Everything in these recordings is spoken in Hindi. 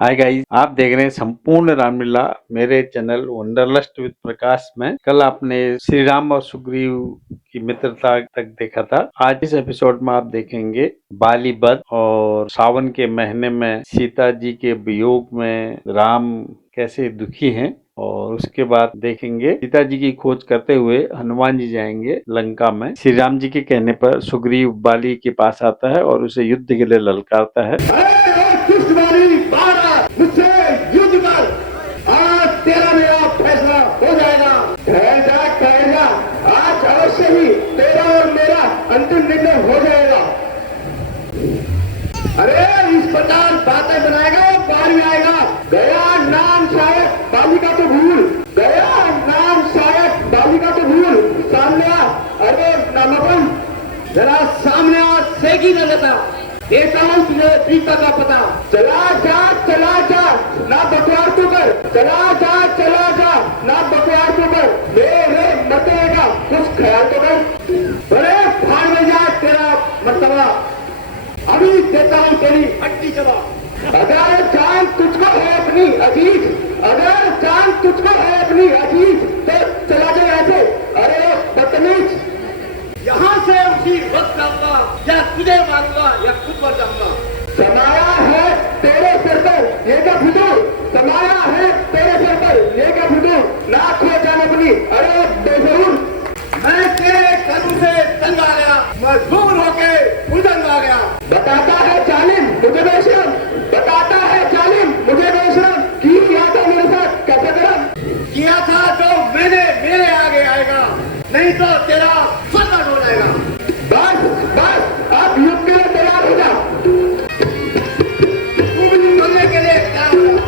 हाय गाइस, आप देख रहे हैं संपूर्ण रामलीला मेरे चैनल वंडरलस्ट विद प्रकाश में। कल आपने श्री राम और सुग्रीव की मित्रता तक देखा था। आज इस एपिसोड में आप देखेंगे बाली वध और सावन के महीने में सीता जी के वियोग में राम कैसे दुखी हैं, और उसके बाद देखेंगे सीता जी की खोज करते हुए हनुमान जी जाएंगे लंका में। श्री राम जी के कहने पर सुग्रीव बाली के पास आता है और उसे युद्ध के लिए ललकारता है। मुझसे युद्ध कर, आज तेरा मेरा फैसला हो जाएगा। ठहर जा, आज अवश्य ही तेरा और मेरा अंतिम निर्णय हो जाएगा। अरे इस प्रकार बातें बनाएगा और बाहर में आएगा। गया नाम शायद बालिका तो भूल, गया नाम शायद बालिका तो भूल। सामने आ, अरे नामपन जरा सामने आ, सेगी न लेता, देता हूँ तुझे पीता का पता। चला जा ना बकवार तो कर, चला जा ना बकवार तो कर। मेरे मतेगा कुछ ख्याल तो कर। बड़े फाड़ में जाए तेरा मर्तबा, अभी देता हूँ तेरी हड्डी चला। अगर जान तुझको है अपनी अजीज, अगर जान तुझको है अपनी अजीज, तो चला जाए ऐसे। अरे बदतमीज, यहाँ से उसी वक्त जाऊंगा, या तुझे मारूंगा या खुद मर जाऊंगा। समाया है तेरे सिर पर ये क्या फुटूर, समाया है तेरे सिर पर ये क्या फुटूर, ना खो जान अपनी। अरे बेजरूर, मैं तेरे कदम से तंग आ गया, मजबूर होके उदंग आ गया। बताता है जालिम मुझे बेशरम, बताता है जालिम मुझे बेशरम, किया था मेरे साथ कैसे करम, किया था तो मैंने मेरे आगे आएगा, नहीं तो तेरा फर्मा हो जाएगा। बस आप युद्ध के लिए तैयार हो जा। तू भी लड़ने के लिए तैयार हो जा।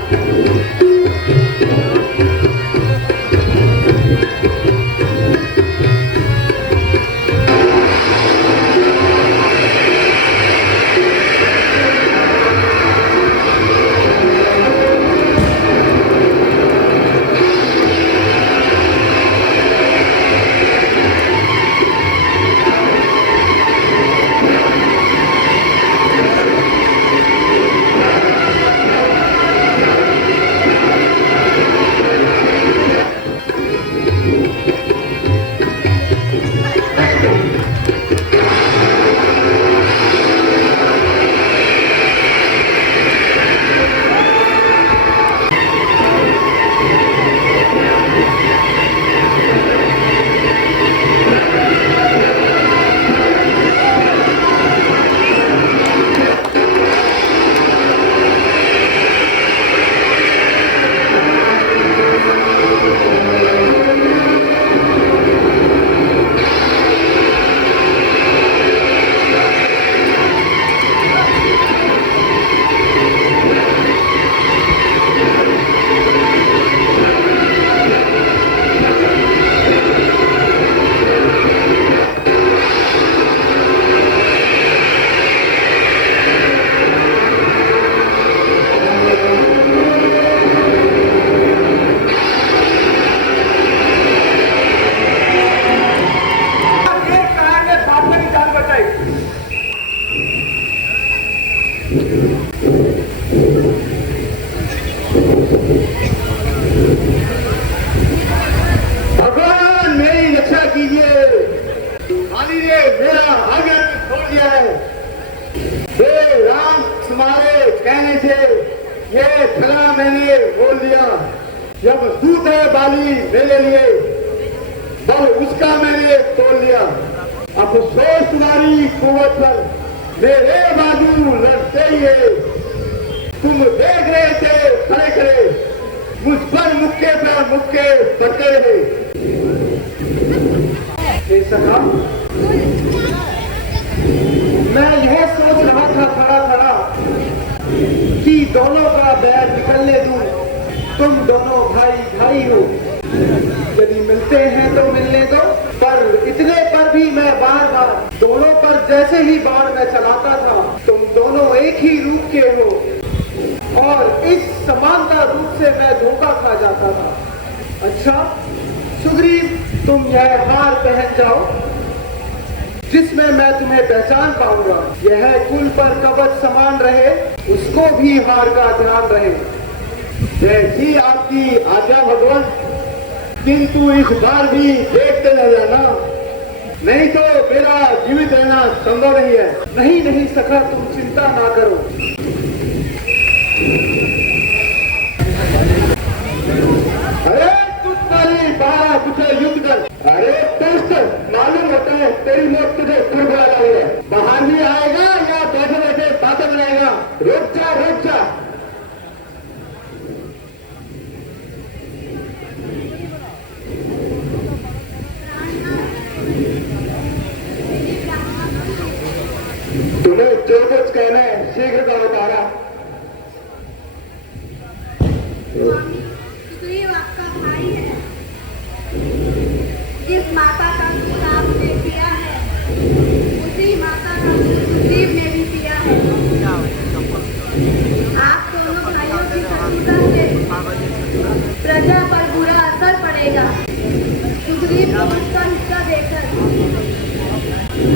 भगवान मेरी रक्षा कीजिए, खाली ने मेरा आगे छोड़ दिया है। हे राम, तुम्हारे कहने से ये खला मैंने बोल दिया। जब दूत है बाली मेरे लिए, बल उसका मैंने तोड़ दिया। अब सोच तुम्हारी कुवत पर मेरे बाजू लड़ते ही है। तुम देख रहे थे खड़े खड़े, मुझ पर मुक्के पर मुक्के पड़ते रहे। सखा, मैं यह सोच रहा था खड़ा खड़ा कि दोनों का बैर निकलने दूं। तुम दोनों भाई भाई हो, यदि मिलते हैं तो मिलने दो। पर इतने पर भी मैं बार बार दोनों पर जैसे ही बाण मैं चलाता था, तुम दोनों एक ही रूप के हो, और इस समानता रूप से मैं धोखा खा जाता था। अच्छा सुग्रीव, तुम यह हार पहन जाओ, जिसमें मैं तुम्हें पहचान पाऊंगा। यह कुल पर कवच समान रहे, उसको भी हार का ध्यान रहे। जैसी आपकी आज्ञा भगवान, किंतु इस बार भी देखते न जाना, नहीं तो मेरा जीवित रहना संभव नहीं है। नहीं नहीं सखा, तुम चिंता ना करो। अरे तुझे बाहर तुझे युद्ध कर। अरे दोस्त, मालूम होता है तेरी मौत तुझे फिर बुला रही है। बाहर भी आएगा या बैठे बैठे बातें बनाएगा। रुक जा रुक जा। तुम्हें जो कुछ कहना है शीघ्र करो तारा। सुग्रीव आपका भाई है। जिस माता का दूध आपने पिया है, उसी माता का दूध सुग्रीव ने भी पिया है। आप दोनों भाइयों की शत्रुता से प्रजा पर बुरा असर पड़ेगा। सुग्रीव को उसका हिस्सा देकर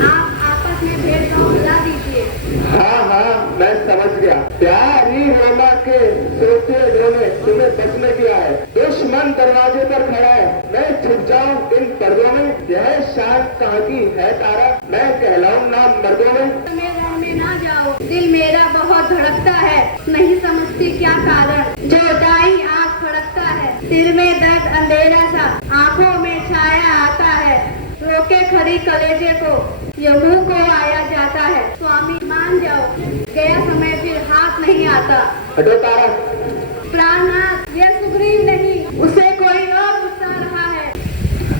आप आपस में भेदभाव मिला दीजिए। हाँ हाँ, मैं समझ गया। प्यारी रोमा के सोचे ने तुम्हें बचने किया है। दुश्मन दरवाजे पर खड़ा है, मैं छुप जाऊं इन पर्दों में। यह शांत कहाँ की है तारा, मैं कहलाऊं ना मर्दों में। रहने ना जाओ, दिल मेरा बहुत धड़कता है, नहीं समझती क्या कारण। जो दाई आँख फड़कता है, सिर में दर्द अंधेरा सा, आँखों में छाया आता है। रोके खड़ी कलेजे को, ये मुंह को आया जाता है। स्वामी मान जाओ, गया समय फिर हाथ नहीं आता। हटो तारा। प्राणनाथ, ये सुग्रीव नहीं, उसे कोई और गुस्सा रहा है।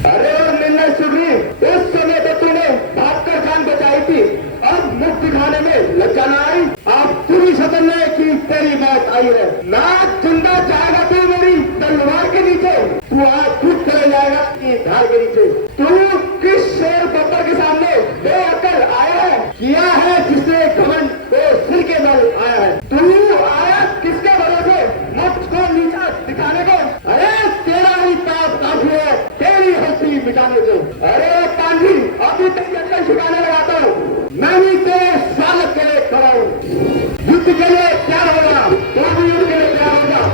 अरे और निर्णय सुग्रीव, उस समय तो तूने भागकर जान बचाई थी, अब मुख दिखाने में लज्जा न आई। आप पूरी सदन में कि तेरी मौत आई है। ना जिंदा जाएगा तू मेरी तलवार के नीचे, तू आज खुद चले जाएगा कि धार के नीचे। तू किस शेर बब्बर के सामने बेअक्ल आया है, किया है जिसने घमंड को सिर के बल आया है। तू आया किसके भरोसे मुझको नीचा दिखाने को? अरे तेरा ही पाप काफी है तेरी हंसी मिटाने को। अरे पांडी, अभी तक जंगल छिपाने लगाता हूँ, मैं भी तेरे स्वागत के लिए खड़ा हूँ। युद्ध के लिए तैयार होगा, तो भी युद्ध के लिए तैयार होगा।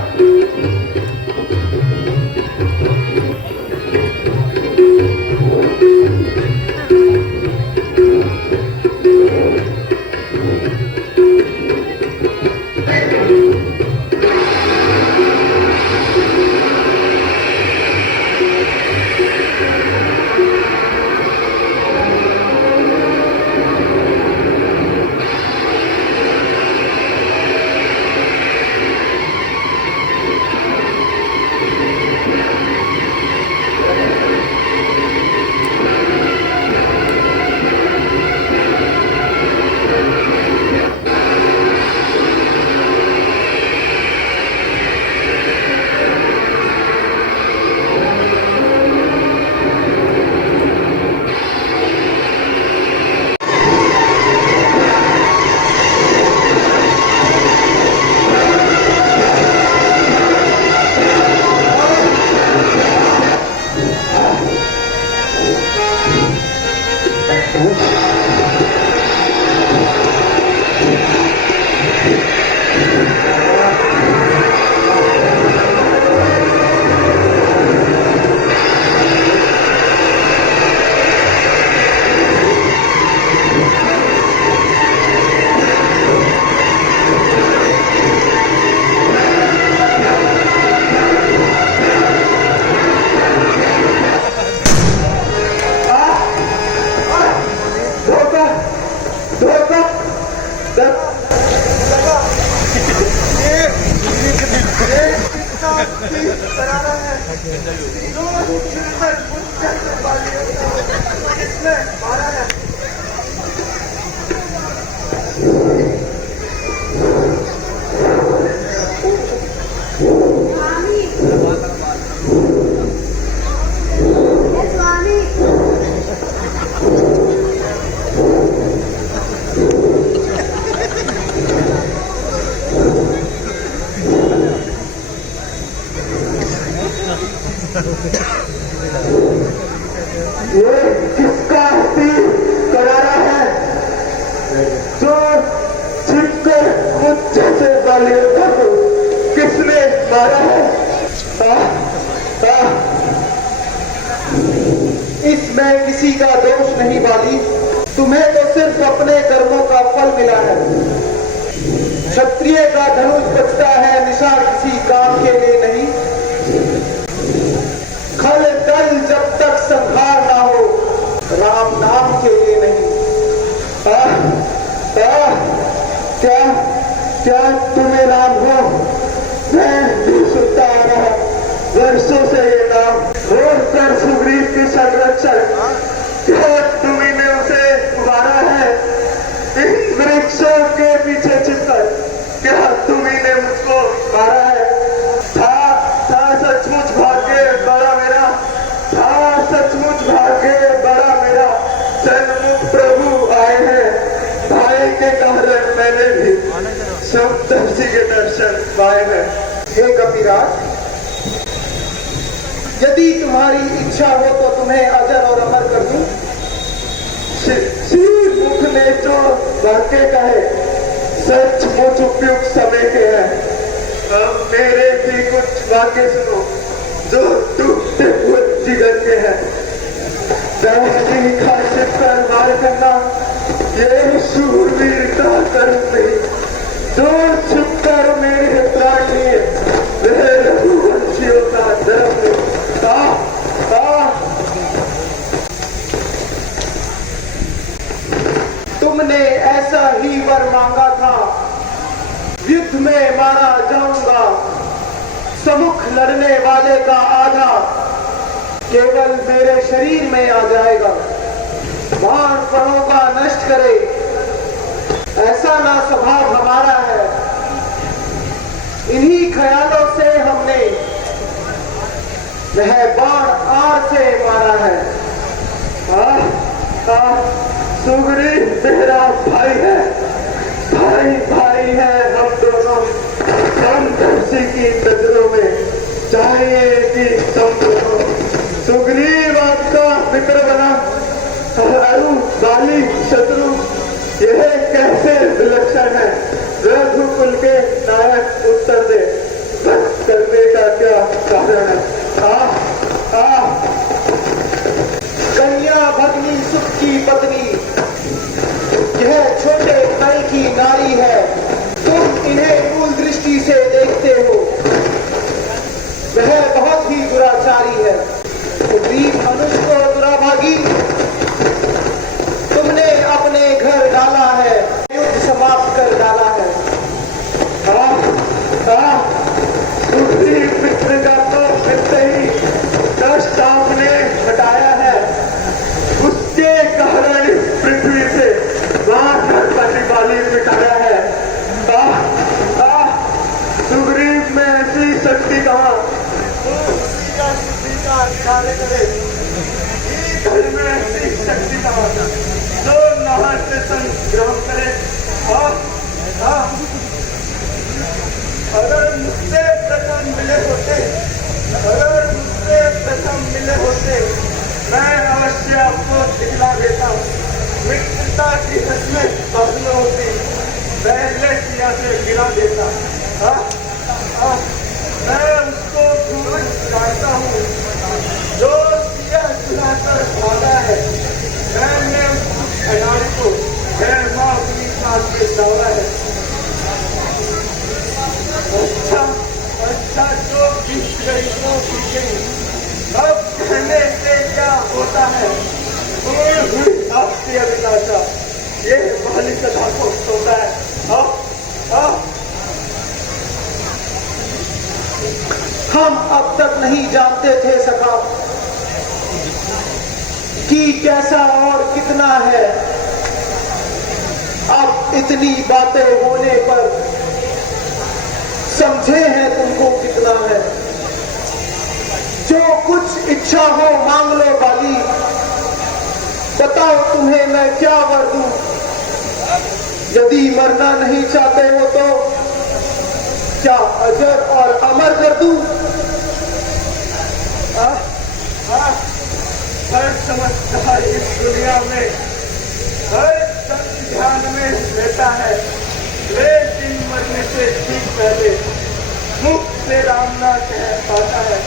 ये किसका तीर कड़ा मारा है। इसमें किसी का दोष नहीं बाली, तुम्हें तो सिर्फ अपने कर्मों का फल मिला है। क्षत्रिय का धनुष बचता है निशा किसी काम के लिए नहीं। खल दल जब तक संहार ना हो राम नाम के लिए नहीं। क्या तुम्हें राम हो? मैं भी सुनता आ रहा वर्षों से ये नाम। और कर सुग्रीव के संरक्षक, क्या तुम्ही ने उसे उबारा है इन वृक्षों के पीछे छिपकर? क्या तुम्ही ने मुझको मारा है? था सचमुच भाग्य बड़ा मेरा, था सचमुच भाग्य बड़ा मेरा। सन्मुख प्रभु आए हैं, भाई के कारण मैंने भी सप्तर्षि के दर्शन पाए हैं। हे कपिराज, यदि तुम्हारी इच्छा हो तो तुम्हें अजर और अमर कर दूं। श्री मुख ने जो वाक्य कहे सचमुच उपयुक्त समय के हैं। अब मेरे भी कुछ वाक्य सुनो जो टूटते हुए जिगर के हैं। कर मार करना ये शूरवीरता कर्म नहीं, जो छुपकर मेरे प्राण लिए रघुवंशियों का धर्म नहीं। तुमने ऐसा ही वर मांगा था, युद्ध में मारा जाऊंगा। सम्मुख लड़ने वाले का आधा केवल मेरे शरीर में आ जाएगा। बाण परों का नष्ट करे ऐसा ना स्वभाव हमारा है। इन्हीं ख्यालों से हमने वह बाण आर से मारा है। सुग्रीव तेरा भाई है, भाई है हम दोनों। सप्तर्षि की नजरों में चाहिए कि तुम दोनों। सुग्रीव आपका मित्र बना, अरु बाली शत्रु, यह कैसे विलक्षण है? रघुकुल के नायक उत्तर दे, बस करने का क्या कारण है? कन्या भगनी सुख की पत्नी, यह छोटे भाई की नारी है। तुम इन्हें मूल दृष्टि से देखते हो, वह बहुत ही दुराचारी है। सुग्रीव धनुष को दुराभागी तुमने अपने घर डाला है, युद्ध समाप्त कर डाला है। सुग्रीव मित्र का तो मिलते ही कष्ट आपने हटाया है, उसके कारण पृथ्वी से नरपति बाली मिटाया है। सुग्रीव में ऐसी शक्ति कहाँ? कार्य करे घर में ऐसी शक्ति कहाँ जो नहर से संग्रह करे? अगर मुझसे प्रथम मिले होते मैं अवश्य आपको दिखला देता। मित्रता की हसमें बातें होती, पहले सिया से गिरा देता। मैं उसको जानता हूँ जो सिया चुनाकर भागा है। मैंने उस खिलाड़ी को माँ अपनी साथ में दौड़ा है। अच्छा जो बीत गई तो बीत गई, अब कहने से क्या होता है? आपकी अभिलाषा ये बाली कथा को सोता है। हम अब तक नहीं जानते थे सखा कि कैसा और कितना है। अब इतनी बातें होने पर समझे हैं तुमको कितना है। जो कुछ इच्छा हो मांग लो बाली, बताओ तुम्हें मैं क्या वर दूं? यदि मरना नहीं चाहते हो तो क्या अजर और अमर कर दूं? हर समझदार इस दुनिया में हर ध्यान में रहता है, लेकिन मरने से ठीक पहले मुक्त से राम ना कह पाता है।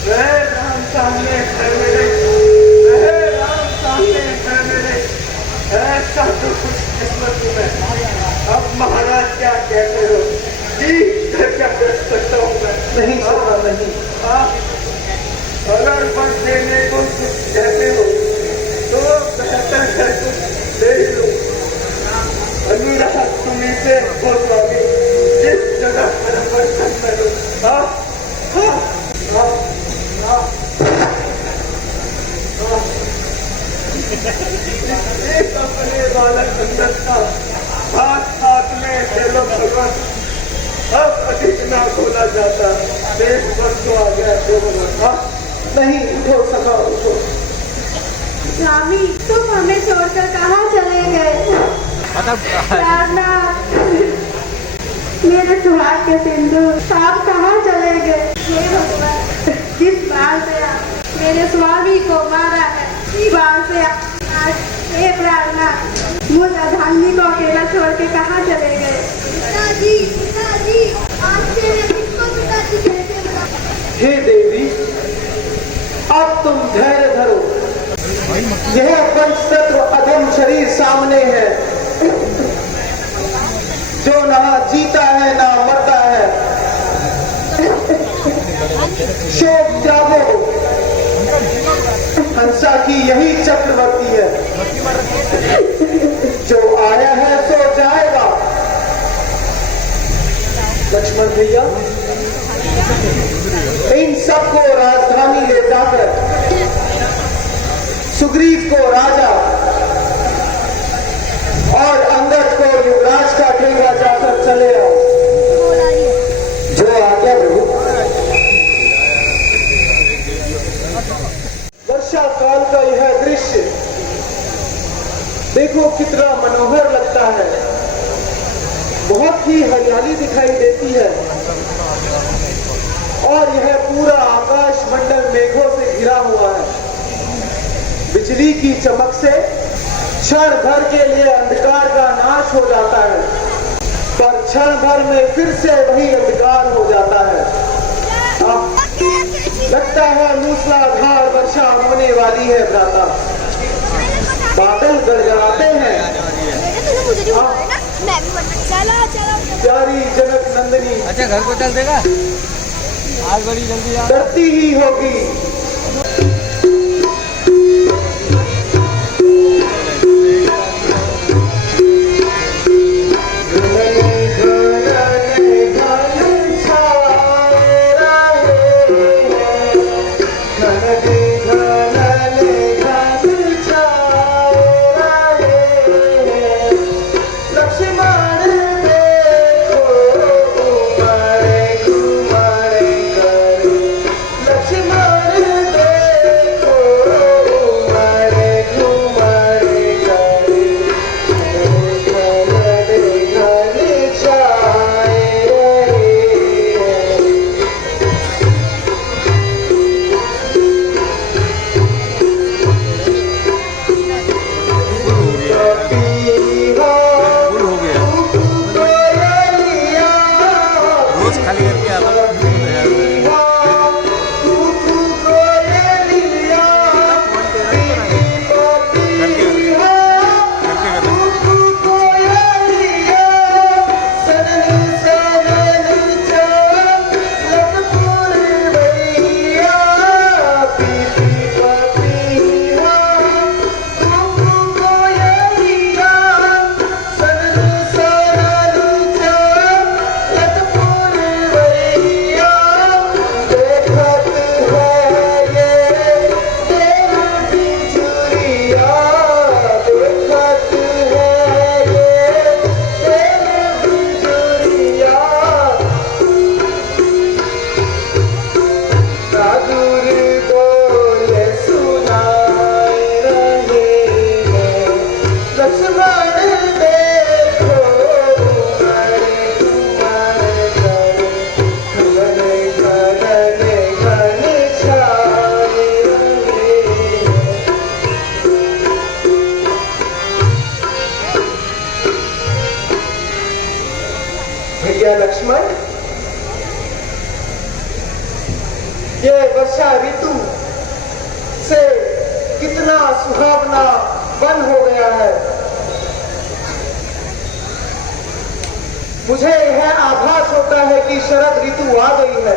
वह राम सामने है मेरे, वह राम सामने है मेरे, ऐसा तो कुछ किस्मत में। अब महाराज क्या कहते हो जी, क्या कर सकता हूँ मैं? नहीं सरदार नहीं। अगर बस देने को कुछ कहते हो तो बेहतर है कुछ ले लो। अनुराग तुम्हें से हो स्वामी, जिस जगह परिवर्तन में लो। एक अपने बालक अंदर था, हाथ में चलो भगवान, अब अधिक ना खोला जाता, देश बस तो आ गया तो भगवान। नहीं, उठो सखा उठो। स्वामी तुम हमें छोड़कर कहाँ चले गए? प्रार्थनाथ, मेरे सुहाग के सिंदूर, आप कहाँ चले गए? हे भगवान, जिस बार से आप मेरे स्वामी को मारा है, इसी बार से आज हे प्रार्थनाथ, मुझ अधांगी को अकेला छोड़ के कहाँ चले गए? पिताजी, आज से मैं किसको पिताजी कहते बताऊं? हे देवी, अब तुम धैर्य धरो। यह पंचतत्व अधम शरीर सामने है, जो ना जीता है ना मरता है। शोक त्यागो, हंसा की यही चक्रवर्ती है। जो आया है सो जाएगा। लक्ष्मण भैया, इन सबको राजधानी ले जाकर सुग्रीव को राजा और अंगद को युवराज का ठेका जाकर चले आओ। जो आज्ञा प्रभु। वर्षा काल का यह दृश्य देखो कितना मनोहर लगता है। बहुत ही हरियाली दिखाई देती है और यह पूरा आकाश मंडल मेघों से घिरा हुआ है। बिजली की चमक से क्षण भर के लिए अंधकार का नाश हो जाता है, पर क्षण भर में फिर से वही अंधकार हो जाता है। लगता है मूसलाधार वर्षा होने वाली है भ्राता। बादल गड़गड़ाते हैं। प्यारी जनक नंदिनी, अच्छा घर को चल देगा आज बड़ी जल्दी डरती ही होगी। वर्षा ऋतु से कितना सुहावना वन हो गया है। मुझे यह आभास होता है कि शरद ऋतु आ गई है।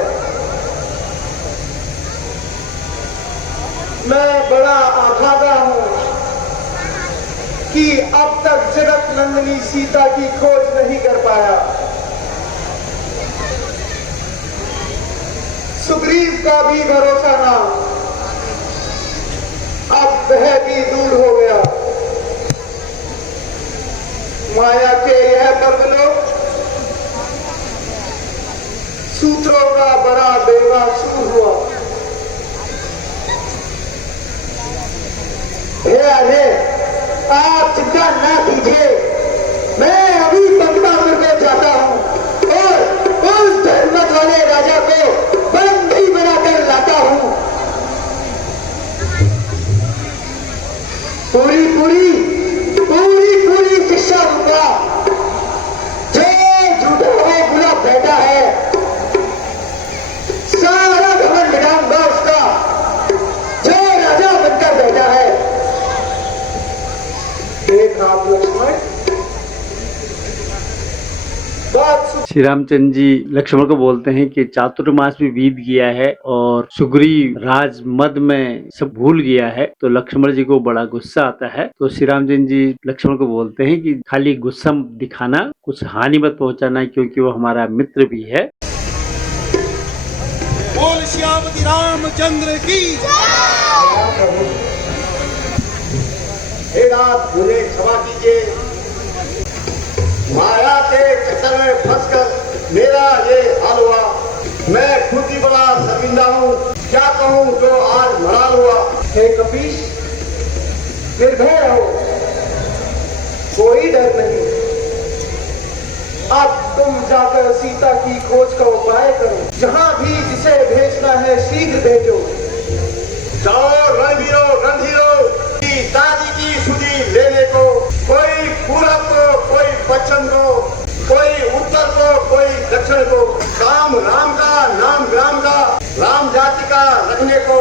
मैं बड़ा अभागा हूं कि अब तक जगत नंदिनी सीता की खोज नहीं कर पाया। सुग्रीव का भी भरोसा ना, अब वह भी दूर हो गया। माया के यह पर्वलोक सूत्रों का बड़ा बेवासूर हुआ। अरे आप चिंता ना कीजिए, मैं अभी पंपापुर को जाता हूं और उस धर्मत वाले राजा को बंदी बनाकर लाता हूं। पूरी पूरी पूरी पूरी शिक्षा दूंगा। जो झूठा हो बुरा बैठा है, सारा घमंड मिटाऊंगा उसका जो राजा बनकर बैठा है। श्री रामचंद्र जी लक्ष्मण को बोलते हैं कि चातुर्मास भी बीत गया है और सुग्रीव राज मद में सब भूल गया है। तो लक्ष्मण जी को बड़ा गुस्सा आता है। तो श्री रामचंद्र जी लक्ष्मण को बोलते हैं कि खाली गुस्सा दिखाना, कुछ हानि मत पहुंचाना, क्योंकि वो हमारा मित्र भी है। बोल श्यामति रामचंद्र की। हे नाथ, मुझे क्षमा कीजिए। माया के चक्कर में फंसकर मेरा ये हाल हुआ। मैं खुद ही बड़ा शर्मिंदा हूँ। क्या कहूँ जो आज मराल हुआ। हे कपीश, निर्भय रहो, कोई डर नहीं। अब तुम जाकर सीता की खोज का उपाय करो। जहाँ भी जिसे भेजना है शीघ्र भेजो। जाओ रणवीरों रणधीरों, दादी की सुधी लेने को। कोई पूरब को, कोई पश्चिम को, कोई उत्तर को, कोई दक्षिण को। काम राम का, नाम ग्राम का, राम जाति का रखने को।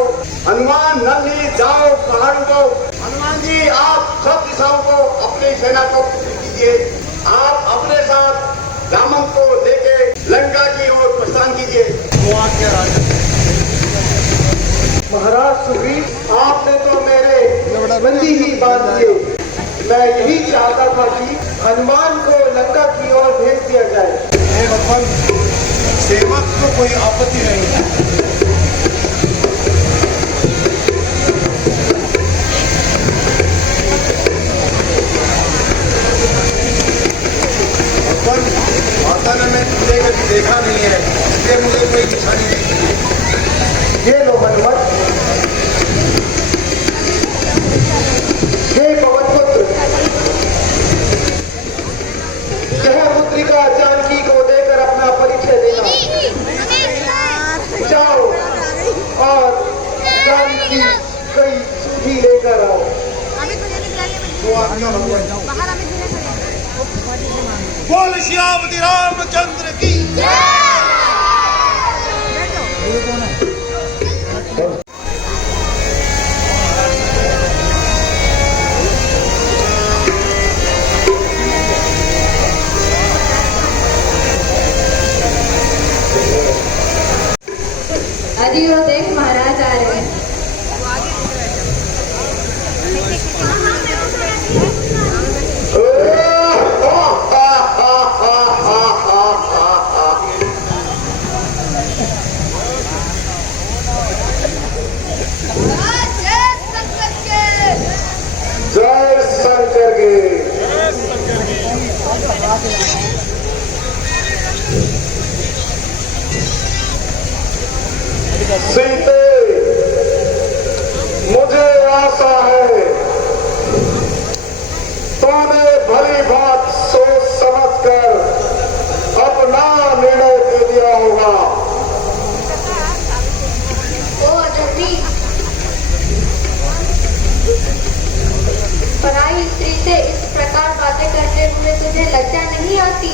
हनुमान नंदी जाओ पहाड़ों को। हनुमान जी आप सब दिशाओं को अपनी सेना को कीजिए। आप अपने साथ रामन को लेके लंका की ओर प्रस्थान कीजिए। महाराज सुग्रीव, आपने तो मेरे बंदी ही बांध दिए। मैं यही चाहता था कि हनुमान को लंका की ओर भेज दिया जाए। हे भगवान, सेवक को कोई आपत्ति नहीं है। भगवान, माता ने मैं तुझे कभी देखा नहीं है, इसलिए मुझे कोई निशानी नहीं। ये लो हनुमत, हे पवन पुत्र, यह पुत्रिका जानकी को देकर अपना परिचय देना। जाओ और जानकी कई सुधी लेकर आओ। बोल श्यामति रामचंद्र की। अरे वो देख, महाराज आ रहे हैं। जय शंकर के। सीते, मुझे आशा है तूने भली बात सोच समझ कर अपना निर्णय दे दिया होगा। पराई स्त्री से इस प्रकार बातें करते हुए तुझे लज्जा नहीं आती?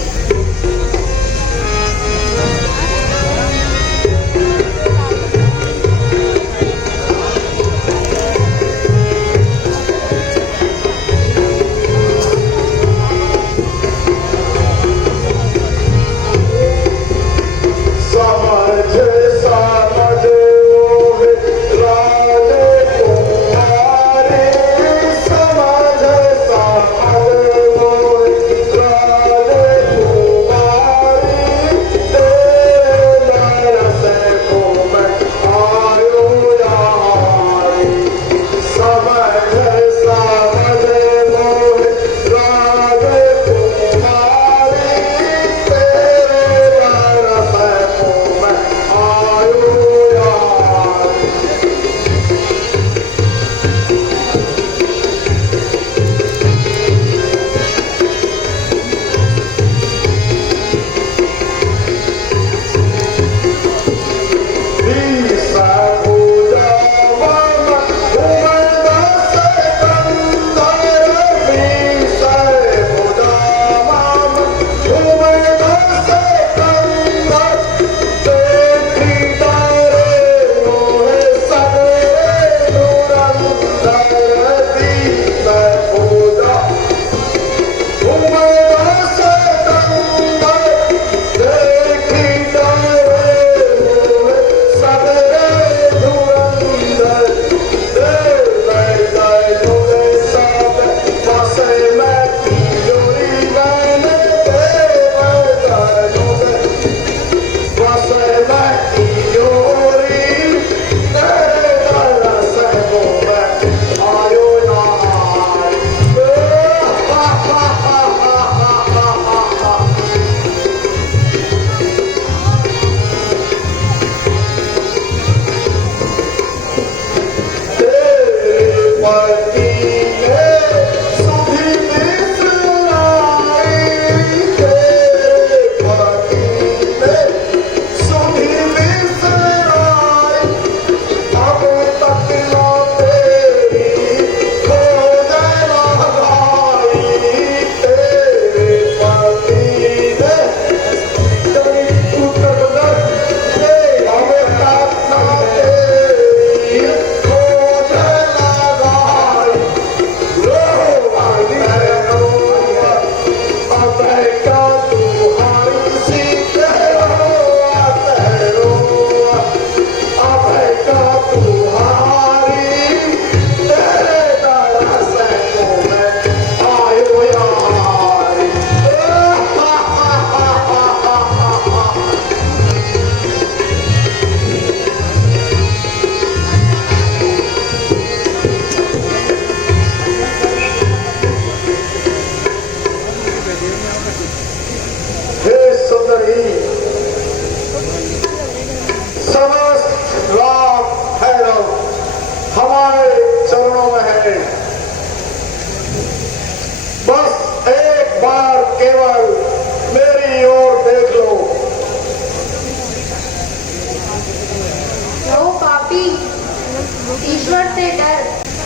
ईश्वर से डर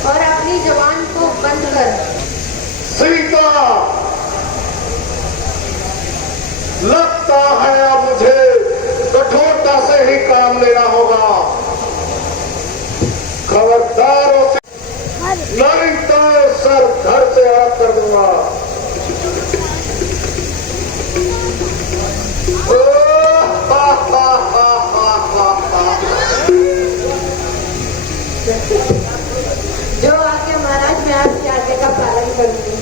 और अपनी जबान को बंद कर। सीता, लगता है अब मुझे कठोरता से ही काम लेना होगा। खबरदारों से नहीं तो सर घर से अलग कर दूंगा। जो आगे महाराज मैं आपकी आज्ञा का पालन करूंगी।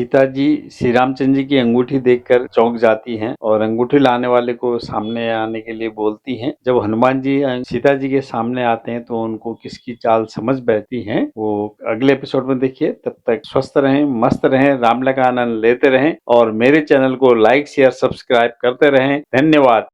सीता जी श्री रामचंद्र जी की अंगूठी देखकर चौंक जाती हैं और अंगूठी लाने वाले को सामने आने के लिए बोलती हैं। जब हनुमान जी सीता जी के सामने आते हैं तो उनको किसकी चाल समझ बैठती हैं, वो अगले एपिसोड में देखिए। तब तक स्वस्थ रहें, मस्त रहें, रामलला का आनंद लेते रहें और मेरे चैनल को लाइक शेयर सब्सक्राइब करते रहें। धन्यवाद।